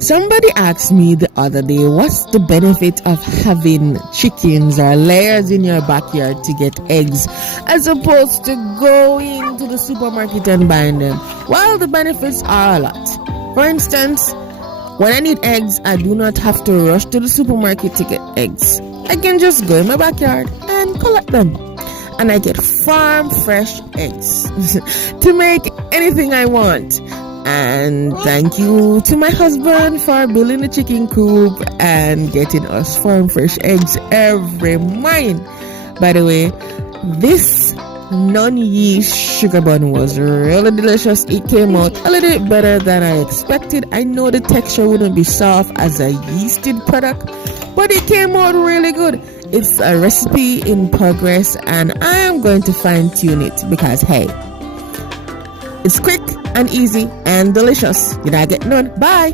Somebody asked me the other day, what's the benefit of having chickens or layers in your backyard to get eggs as opposed to going to the supermarket and buying them? Well, the benefits are a lot. For instance, when I need eggs, I do not have to rush to the supermarket to get eggs. I can just go in my backyard and collect them. And I get farm fresh eggs to make anything I want. And thank you to my husband for building the chicken coop and getting us farm fresh eggs every morning. By the way, this non-yeast sugar bun was really delicious. It came out a little bit better than I expected. I know the texture wouldn't be soft as a yeasted product, but it came out really good. It's a recipe in progress and I am going to fine tune it because hey, it's quick and easy and delicious. You not get none. Bye.